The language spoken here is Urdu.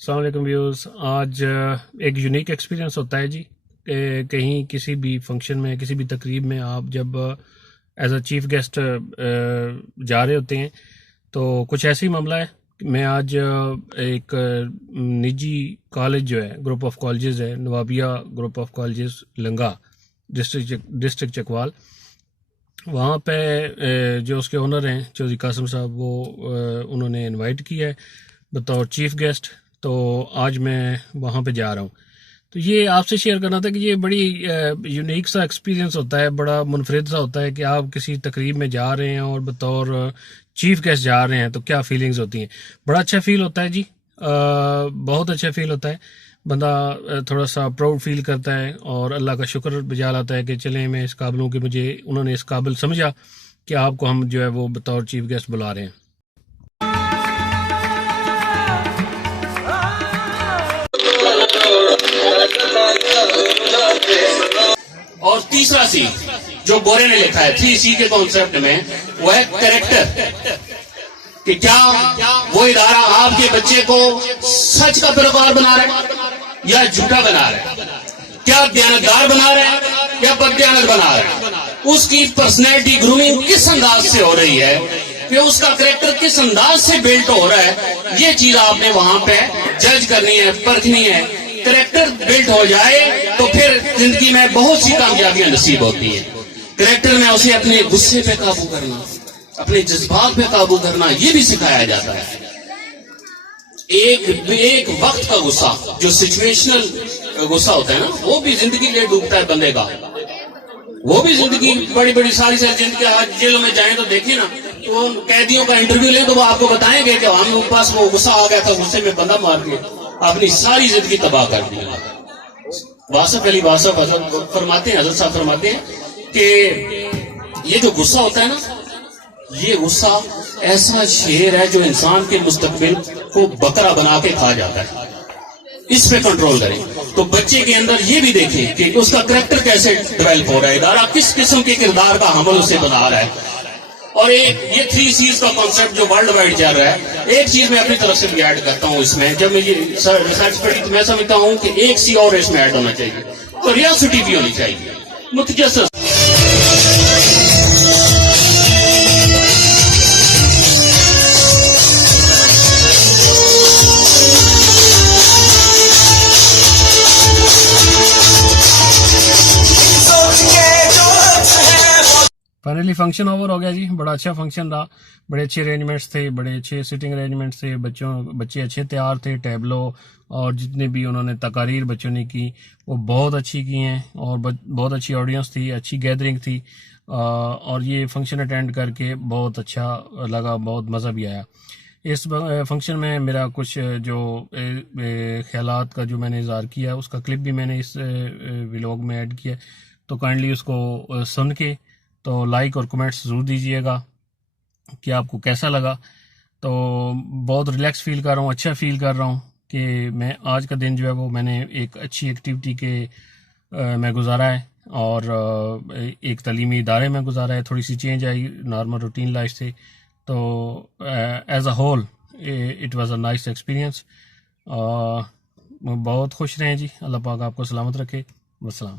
السلام علیکم ویوز. آج ایک یونیک ایکسپیرینس ہوتا ہے جی کہ کہیں کسی بھی فنکشن میں کسی بھی تقریب میں آپ جب ایز اے چیف گیسٹ جا رہے ہوتے ہیں تو کچھ ایسی معاملہ ہے. میں آج ایک نجی کالج جو ہے گروپ آف کالجز ہے نوابیہ گروپ آف کالجز لنگا ڈسٹرکٹ چکوال، وہاں پہ جو اس کے اونر ہیں چودھری قاسم صاحب وہ انہوں نے انوائٹ کیا ہے بطور چیف گیسٹ. تو آج میں وہاں پہ جا رہا ہوں. تو یہ آپ سے شیئر کرنا تھا کہ یہ بڑی یونیک سا ایکسپیرینس ہوتا ہے، بڑا منفرد سا ہوتا ہے کہ آپ کسی تقریب میں جا رہے ہیں اور بطور چیف گیسٹ جا رہے ہیں تو کیا فیلنگز ہوتی ہیں. بڑا اچھا فیل ہوتا ہے جی، بہت اچھا فیل ہوتا ہے. بندہ تھوڑا سا پراؤڈ فیل کرتا ہے اور اللہ کا شکر بجا لاتا ہے کہ چلیں میں اس قابل ہوں کہ مجھے انہوں نے اس قابل سمجھا کہ آپ کو ہم جو ہے وہ بطور چیف گیسٹ بلا رہے ہیں. اور تیسرا سی جو بورے نے لکھا ہے 3C کے کانسیپٹ میں وہ ہے کریکٹر، کہ کیا وہ ادارہ آپ کے بچے کو سچ کا پیروکار بنا رہا ہے یا جھوٹا بنا رہا ہے، کیا دیانتدار بنا رہا ہے یا بددیانت بنا رہا ہے، اس کی پرسنالٹی گرومنگ کس انداز سے ہو رہی ہے کہ اس کا کریکٹر کس انداز سے بلٹ ہو رہا ہے. یہ چیز آپ نے وہاں پہ جج کرنی ہے، پرکھنی ہے. کریکٹر بلٹ ہو جائے تو پھر زندگی میں بہت سی کامیابیاں نصیب ہوتی ہیں. کریکٹر میں اسے اپنے غصے پہ قابو کرنا، اپنے جذبات پہ قابو کرنا یہ بھی سکھایا جاتا ہے. ایک وقت کا غصہ جو سچویشنل غصہ ہوتا ہے نا، وہ بھی زندگی لے ڈوبتا ہے بندے کا. وہ بھی زندگی بڑی بڑی ساری زندگی آج جیلوں میں جائیں تو دیکھیں نا، تو قیدیوں کا انٹرویو لیں تو وہ آپ کو بتائیں گے کہ ہم لوگ پاس وہ غصہ آ گیا تھا، غصے میں بندہ مار کے اپنی ساری زندگی تباہ کر دی. واصف علی واصف حضرت فرماتے ہیں، حضرت صاحب فرماتے ہیں کہ یہ جو غصہ ہوتا ہے نا، یہ غصہ ایسا شیر ہے جو انسان کے مستقبل کو بکرا بنا کے کھا جاتا ہے. اس پہ کنٹرول کریں. تو بچے کے اندر یہ بھی دیکھیں کہ اس کا کریکٹر کیسے ڈیولپ ہو رہا ہے، ادارہ کس قسم کے کردار کا حمل اسے بنا رہا ہے. اور ایک یہ 3C's کا کانسیپٹ جو ورلڈ وائڈ چل رہا ہے، ایک چیز میں اپنی طرف سے بھی ایڈ کرتا ہوں اس میں. جب میں یہ ریسرچ پڑھی تو میں سمجھتا ہوں کہ ایک سی اور اس میں ایڈ ہونا چاہیے، تو ریاسٹی بھی ہونی چاہیے، متجسس. فائنلی فنکشن اوور ہو گیا جی. بڑا اچھا فنکشن رہا، بڑے اچھے ارینجمنٹس تھے، بڑے اچھے سٹنگ ارینجمنٹس تھے. بچے اچھے تیار تھے. ٹیبلو اور جتنے بھی انہوں نے تقاریر بچوں نے کی وہ بہت اچھی کی ہیں اور بہت اچھی آڈینس تھی، اچھی گیدرنگ تھی. اور یہ فنکشن اٹینڈ کر کے بہت اچھا لگا، بہت مزہ بھی آیا. اس فنکشن میں میرا کچھ جو خیالات کا جو میں نے اظہار کیا اس کا کلپ بھی میں نے اس ولاگ میں ایڈ کیا، تو کائنڈلی اس کو سن کے تو لائک اور کمنٹس ضرور دیجیے گا کہ آپ کو کیسا لگا. تو بہت ریلیکس فیل کر رہا ہوں، اچھا فیل کر رہا ہوں کہ میں آج کا دن جو ہے وہ میں نے ایک اچھی ایکٹیویٹی کے میں گزارا ہے اور ایک تعلیمی ادارے میں گزارا ہے. تھوڑی سی چینج آئی نارمل روٹین لائف سے. تو as a whole it was a nice experience. بہت خوش رہیں جی. اللہ پاک آپ کو سلامت رکھے. والسلام.